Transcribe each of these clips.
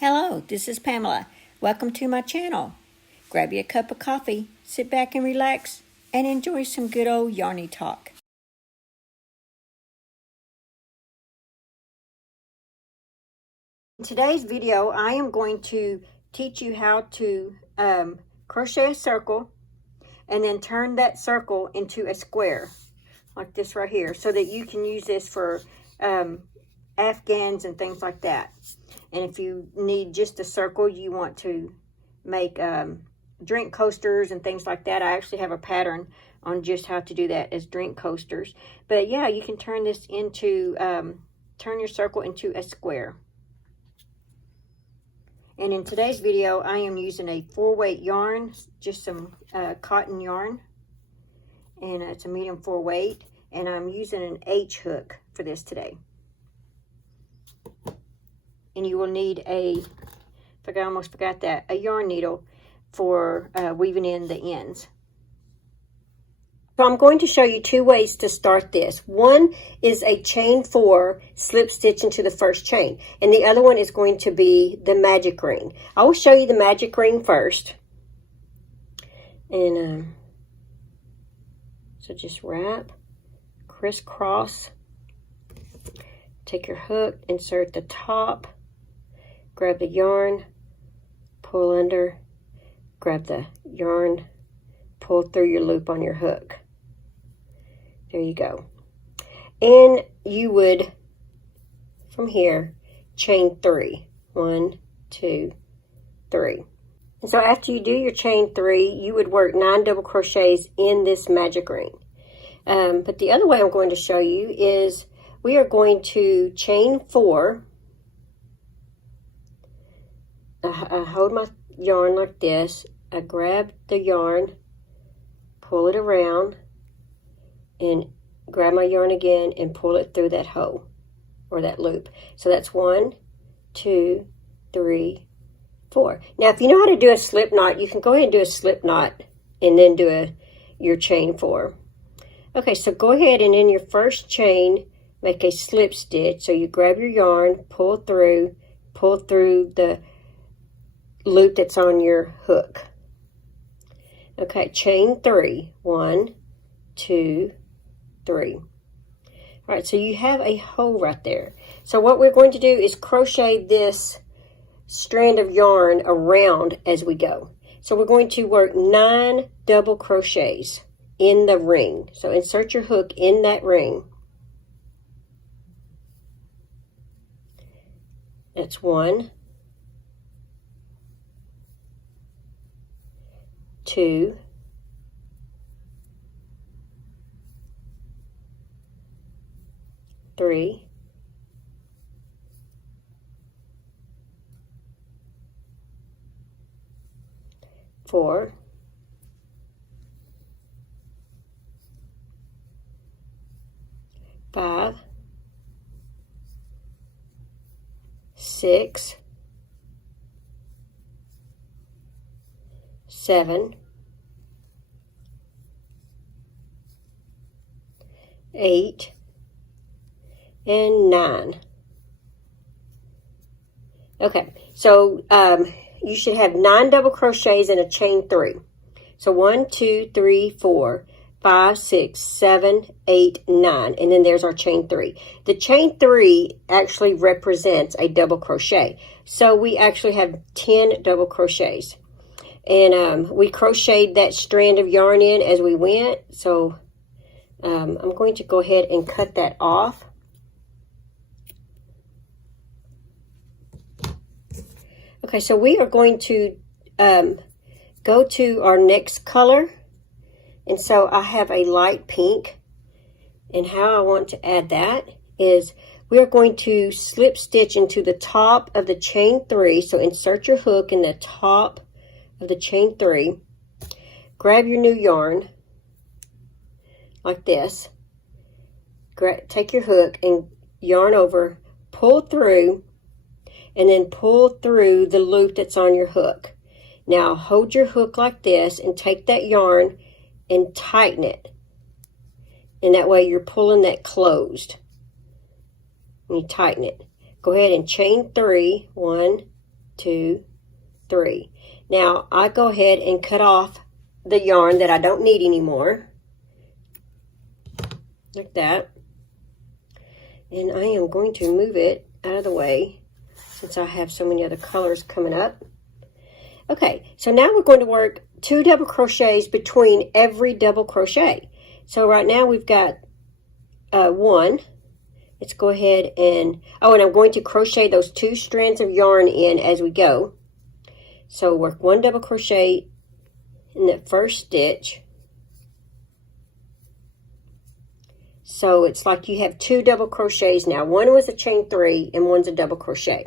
Hello, this is Pamela. Welcome to my channel. Grab you a cup of coffee, sit back and relax, and enjoy some good old yarny talk. In today's video, I am going to teach you how to crochet a circle and then turn that circle into a square, like this right here, so that you can use this for afghans and things like that. And if you need just a circle, you want to make drink coasters and things like that. I actually have a pattern on just how to do that as drink coasters. But yeah, you can turn this into, turn your circle into a square. And in today's video, I am using a 4-weight yarn, just some cotton yarn. And it's a medium 4-weight. And I'm using an H hook for this today. And you will need a, I almost forgot that, a yarn needle for weaving in the ends. So I'm going to show you 2 ways to start this. One is a chain 4 slip stitch into the first chain. And the other one is going to be the magic ring. I will show you the magic ring first. And so just wrap, crisscross, take your hook, insert the top, grab the yarn, pull under, grab the yarn, pull through your loop on your hook. There you go. And you would, from here, chain 3. 1, 2, 3. And so after you do your chain 3, you would work 9 double crochets in this magic ring. But the other way I'm going to show you is we are going to chain 4. I hold my yarn like this. I grab the yarn, pull it around, and grab my yarn again and pull it through that hole or that loop. So that's 1, 2, 3, 4. Now, if you know how to do a slip knot, you can go ahead and do a slip knot and then do your chain 4. Okay, so go ahead and in your first chain, make a slip stitch. So you grab your yarn, pull through the loop that's on your hook. Okay, chain 3. 1, 2, 3. All right, so you have a hole right there. So what we're going to do is crochet this strand of yarn around as we go. So we're going to work 9 double crochets in the ring. So insert your hook in that ring. That's 1, 2, 3, 4, 5, 6, 7, 8, and 9. Okay, so you should have 9 double crochets and a chain 3. So 1, 2, 3, 4, 5, 6, 7, 8, 9, and then there's our chain 3. The chain 3 actually represents a double crochet. So we actually have 10 double crochets. And we crocheted that strand of yarn in as we went. So I'm going to go ahead and cut that off. Okay, so we are going to go to our next color. And so I have a light pink. And how I want to add that is we are going to slip stitch into the top of the chain 3. So insert your hook in the top of the chain 3. Grab your new yarn like this. Take your hook and yarn over, pull through, and then pull through the loop that's on your hook. Now hold your hook like this and take that yarn and tighten it. And that way you're pulling that closed. And you tighten it. Go ahead and chain 3. 1, 2, 3. Now I go ahead and cut off the yarn that I don't need anymore, like that, and I am going to move it out of the way since I have so many other colors coming up. Okay, so now we're going to work 2 double crochets between every double crochet. So right now we've got 1. Let's go ahead and, and I'm going to crochet those 2 strands of yarn in as we go. So work 1 double crochet in the first stitch. So it's like you have 2 double crochets now. One was a chain 3 and one's a double crochet.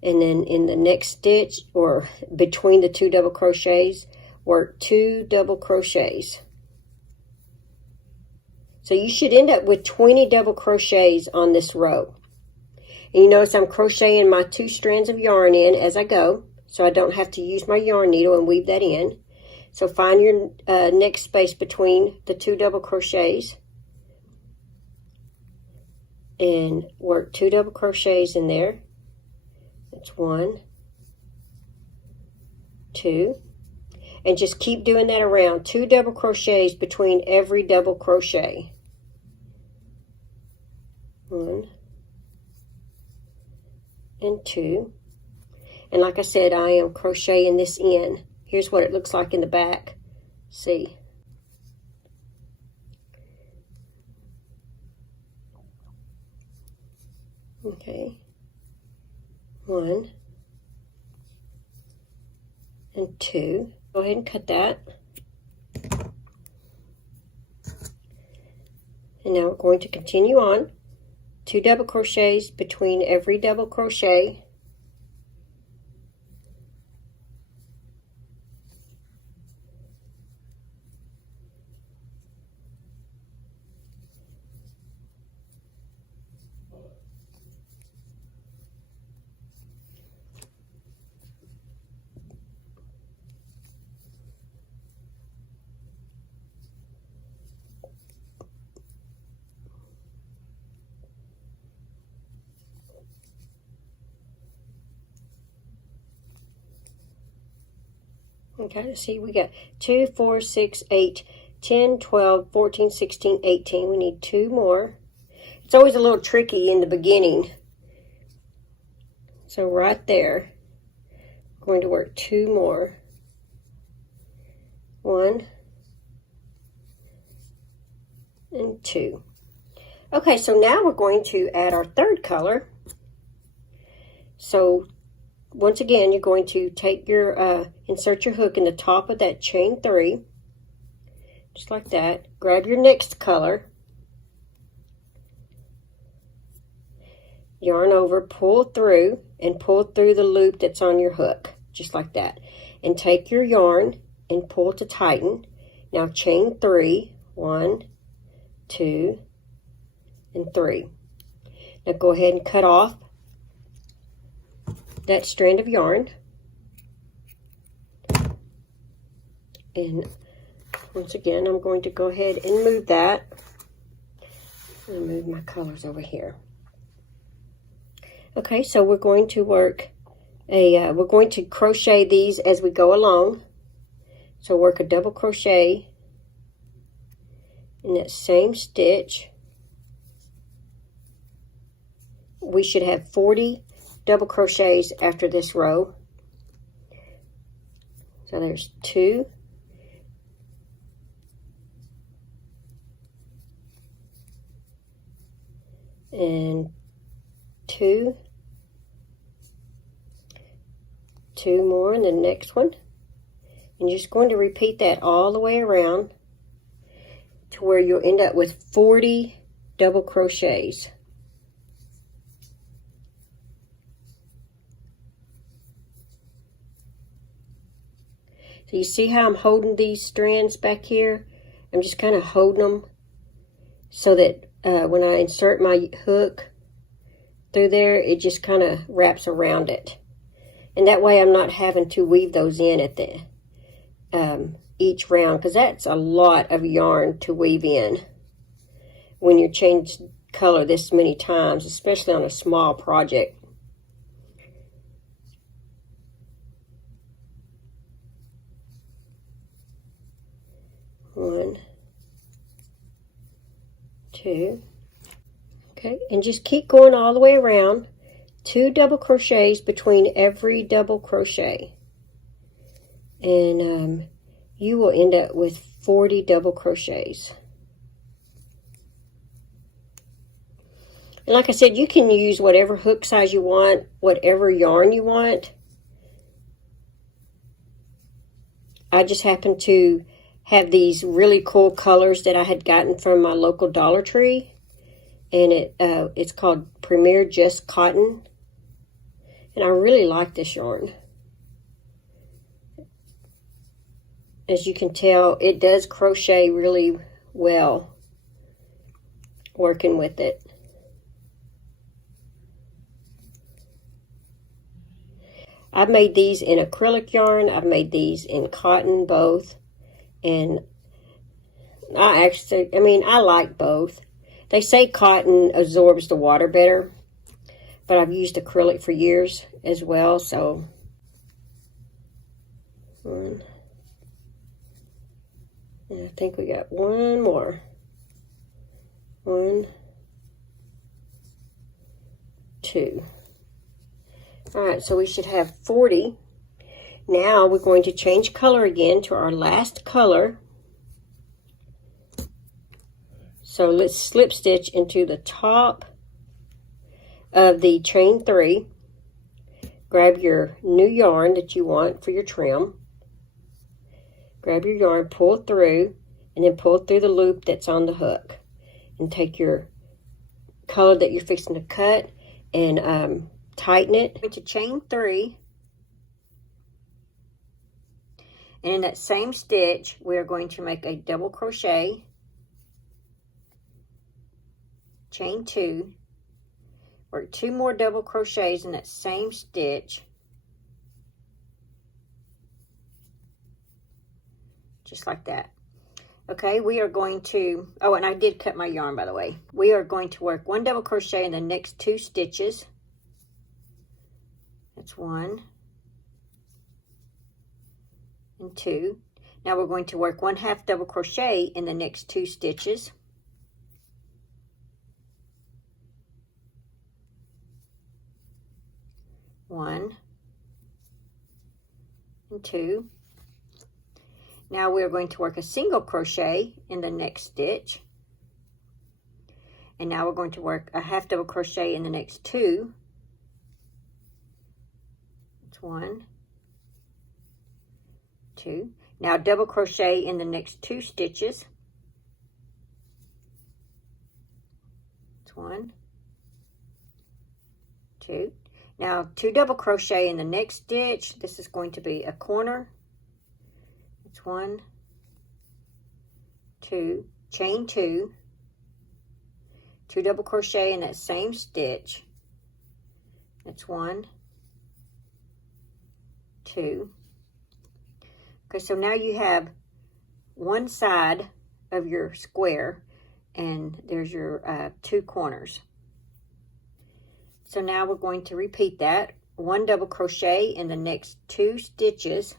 And then in the next stitch, or between the 2 double crochets, work 2 double crochets. So you should end up with 20 double crochets on this row. And you notice I'm crocheting my 2 strands of yarn in as I go, so I don't have to use my yarn needle and weave that in. So find your next space between the 2 double crochets and work 2 double crochets in there. That's 1, 2, and just keep doing that around. 2 double crochets between every double crochet. 1 and 2, and like I said, I am crocheting this in. Here's what it looks like in the back. See? Okay. 1 and 2. Go ahead and cut that. And now we're going to continue on. 2 double crochets between every double crochet. Okay, let's see, we got 2, 4, 6, 8, 10, 12, 14, 16, 18. We need 2 more. It's always a little tricky in the beginning. So right there, I'm going to work 2 more. 1 and 2. Okay, so now we're going to add our 3rd color. So once again, you're going to take your, insert your hook in the top of that chain 3, just like that. Grab your next color, yarn over, pull through, and pull through the loop that's on your hook, just like that. And take your yarn and pull to tighten. Now chain 3, 1, 2, and 3. Now go ahead and cut off that strand of yarn, and once again I'm going to go ahead and move that. I'm going to move my colors over here. Okay, so we're going to work we're going to crochet these as we go along. So work a double crochet in that same stitch. We should have 40 double crochets after this row. So there's 2, and 2, 2 more in the next one, and you're just going to repeat that all the way around to where you'll end up with 40 double crochets. So you see how I'm holding these strands back here? I'm just kind of holding them so that when I insert my hook through there, it just kind of wraps around it. And that way I'm not having to weave those in at the each round, because that's a lot of yarn to weave in when you change color this many times, especially on a small project. 1, 2. Okay, and just keep going all the way around. 2 double crochets between every double crochet. And you will end up with 40 double crochets. And like I said, you can use whatever hook size you want, whatever yarn you want. I just happen to have these really cool colors that I had gotten from my local Dollar Tree. And it's called Premier Just Cotton. And I really like this yarn. As you can tell, it does crochet really well working with it. I've made these in acrylic yarn. I've made these in cotton, both. And I like both. They say cotton absorbs the water better, but I've used acrylic for years as well, so. And I think we got one more. 1, 2. All right, so we should have 40. Now we're going to change color again to our last color. So let's slip stitch into the top of the chain 3. Grab your new yarn that you want for your trim. Grab your yarn, pull through, and then pull through the loop that's on the hook. And take your color that you're fixing to cut and tighten it into chain 3. And in that same stitch, we are going to make a double crochet, chain 2, work 2 more double crochets in that same stitch, just like that. Okay, we are going to, oh, and I did cut my yarn, by the way. We are going to work 1 double crochet in the next 2 stitches. That's 1 and 2. Now we're going to work 1/2 double crochet in the next 2 stitches. One and 2. Now we're going to work a single crochet in the next stitch. And now we're going to work a 1/2 double crochet in the next 2. That's 1, 2. Now double crochet in the next 2 stitches. That's 1, 2. Now 2 double crochet in the next stitch. This is going to be a corner. It's 1, 2, chain 2, 2 double crochet in that same stitch. That's 1, 2. Okay, so now you have one side of your square, and there's your 2 corners. So now we're going to repeat that. 1 double crochet in the next 2 stitches.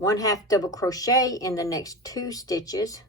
1/2 double crochet in the next 2 stitches.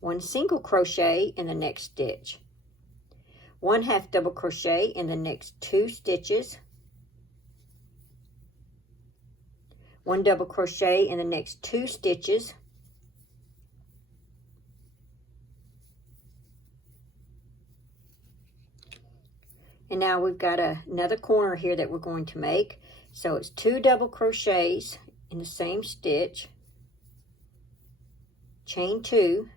One single crochet in the next stitch. 1/2 double crochet in the next 2 stitches. 1 double crochet in the next 2 stitches. And now we've got another corner here that we're going to make. So it's 2 double crochets in the same stitch, chain 2,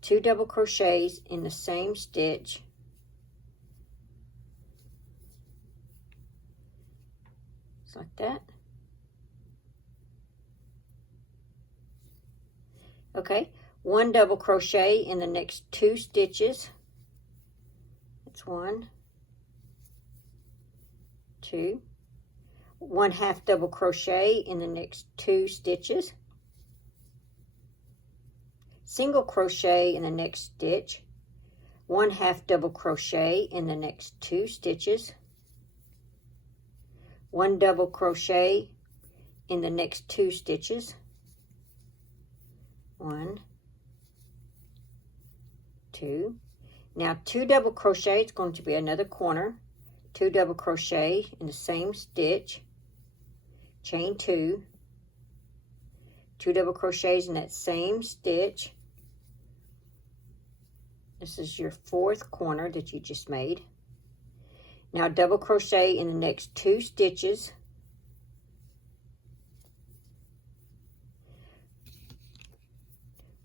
2 double crochets in the same stitch, just like that. Okay, 1 double crochet in the next 2 stitches. That's 1, 2, 1/2 double crochet in the next 2 stitches, single crochet in the next stitch, 1/2 double crochet in the next 2 stitches, 1 double crochet in the next 2 stitches. 1, 2. Now 2 double crochet, it's going to be another corner. 2 double crochet in the same stitch, chain 2, 2 double crochets in that same stitch. This is your 4th corner that you just made. Now double crochet in the next 2 stitches.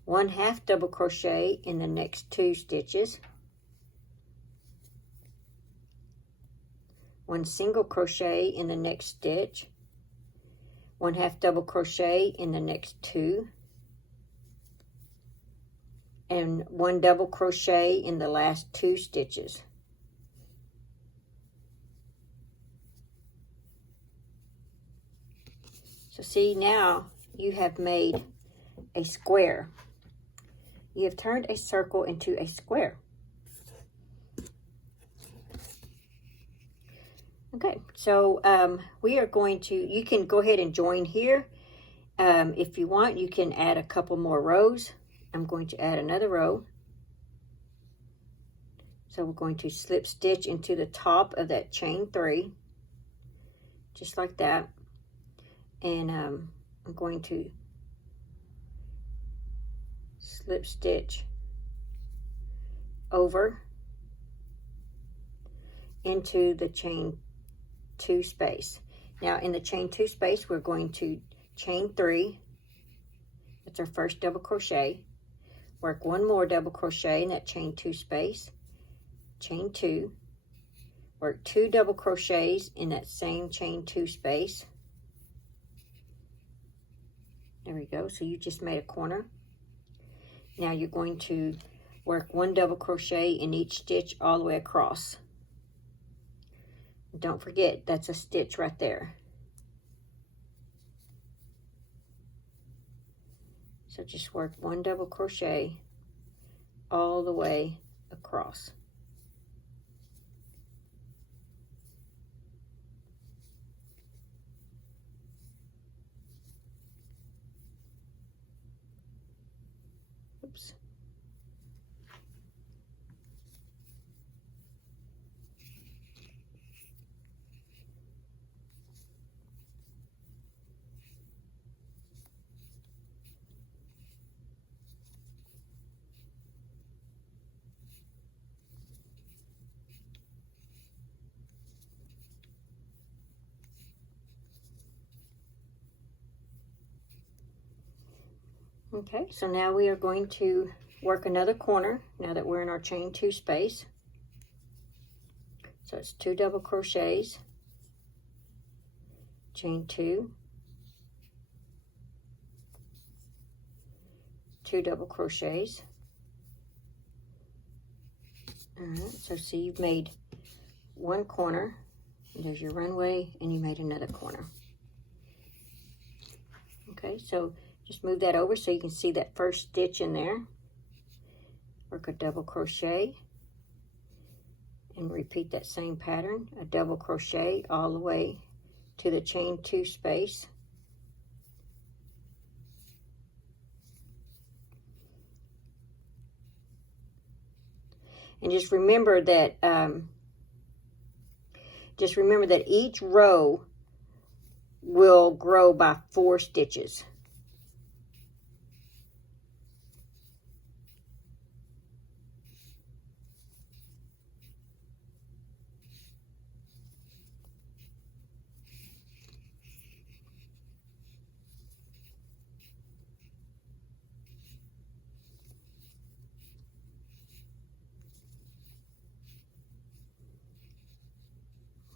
One half double crochet in the next 2 stitches. 1 single crochet in the next stitch. 1 half double crochet in the next 2. And 1 double crochet in the last 2 stitches. So see, now you have made a square. You have turned a circle into a square. Okay, so we are going to, you can go ahead and join here. If you want, you can add a couple more rows. I'm going to add another row. So we're going to slip stitch into the top of that chain 3, just like that. And I'm going to slip stitch over into the chain 2 space. Now in the chain 2 space, we're going to chain 3. That's our first double crochet. Work 1 more double crochet in that chain 2 space, chain 2. Work 2 double crochets in that same chain 2 space. There we go. So you just made a corner. Now you're going to work 1 double crochet in each stitch all the way across. Don't forget, that's a stitch right there. So just work 1 double crochet all the way across. Oops. Okay, so now we are going to work another corner now that we're in our chain 2 space. So it's 2 double crochets, chain 2, 2 double crochets. All right, so see, you've made 1 corner. There's your runway, and you made another corner. Okay, so just move that over so you can see that first stitch in there. Work a double crochet and repeat that same pattern, a double crochet all the way to the chain 2 space. And just remember that each row will grow by 4 stitches.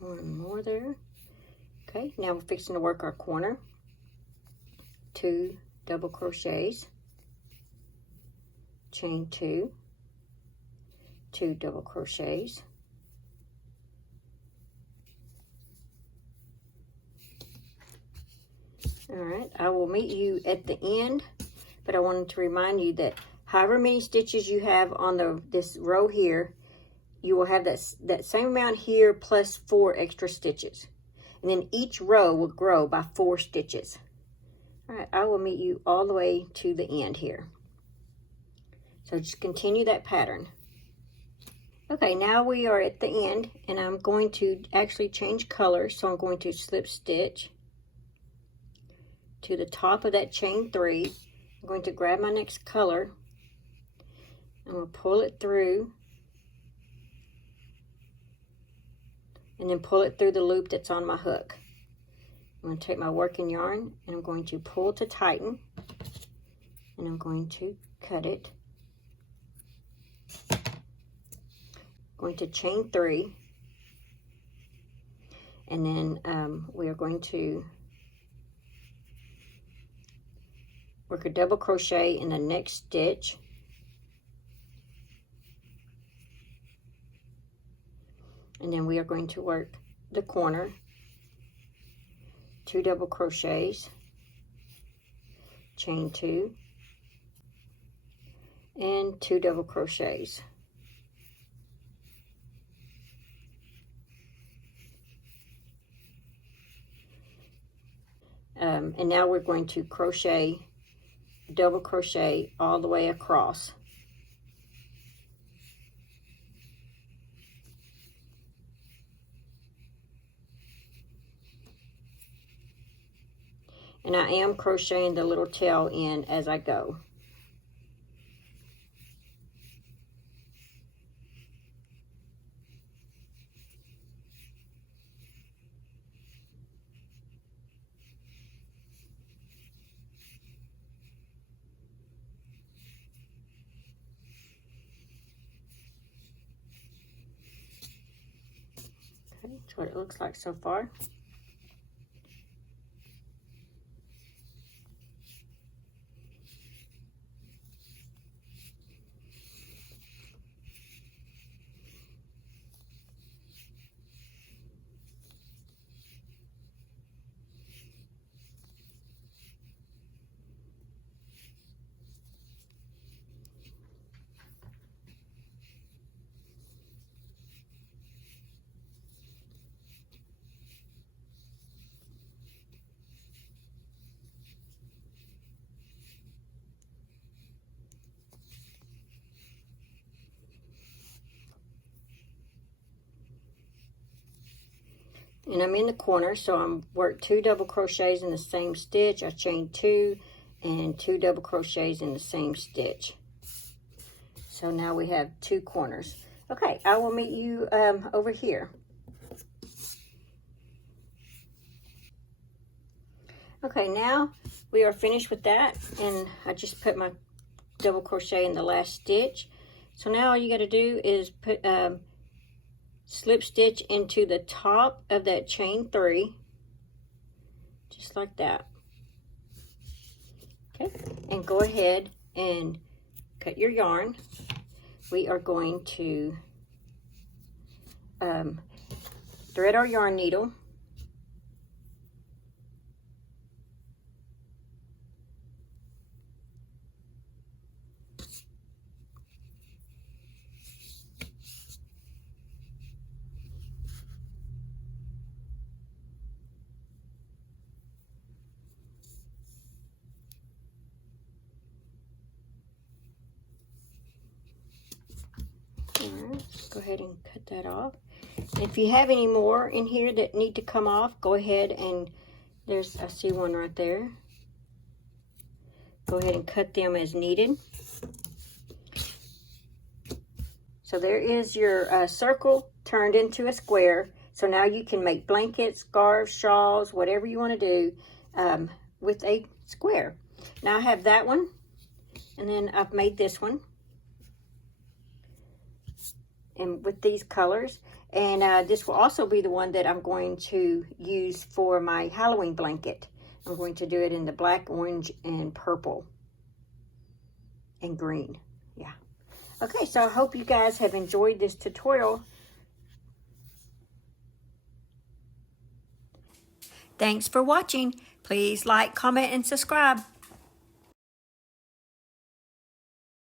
One more there. Okay, now we're fixing to work our corner. 2 double crochets, chain 2, 2 double crochets, all right, I will meet you at the end, but I wanted to remind you that however many stitches you have on this row here, you will have that same amount here plus 4 extra stitches. And then each row will grow by 4 stitches. All right, I will meet you all the way to the end here. So just continue that pattern. Okay, now we are at the end, and I'm going to actually change colors. So I'm going to slip stitch to the top of that chain 3. I'm going to grab my next color. I'm going to pull it through, and then pull it through the loop that's on my hook. I'm going to take my working yarn, and I'm going to pull to tighten, and I'm going to cut it. Going to chain 3, and then we are going to work a double crochet in the next stitch, and then we are going to work the corner, 2 double crochets, chain 2, and 2 double crochets. And now we're going to crochet, double crochet all the way across. And I am crocheting the little tail in as I go. Okay, that's what it looks like so far. And I'm in the corner, so I'm worked 2 double crochets in the same stitch. I chained 2 and 2 double crochets in the same stitch. So now we have 2 corners. Okay, I will meet you over here. Okay, now we are finished with that, and I just put my double crochet in the last stitch. So now all you got to do is put slip stitch into the top of that chain 3, just like that. Okay, and go ahead and cut your yarn. We are going to thread our yarn needle. Go ahead and cut that off. If you have any more in here that need to come off, go ahead and I see one right there. Go ahead and cut them as needed. So there is your circle turned into a square. So now you can make blankets, scarves, shawls, whatever you want to do with a square. Now I have that one, and then I've made this one. And with these colors, and this will also be the one that I'm going to use for my Halloween blanket. I'm going to do it in the black, orange, and purple, and green. Yeah. Okay, so I hope you guys have enjoyed this tutorial. Thanks for watching. Please like, comment, and subscribe.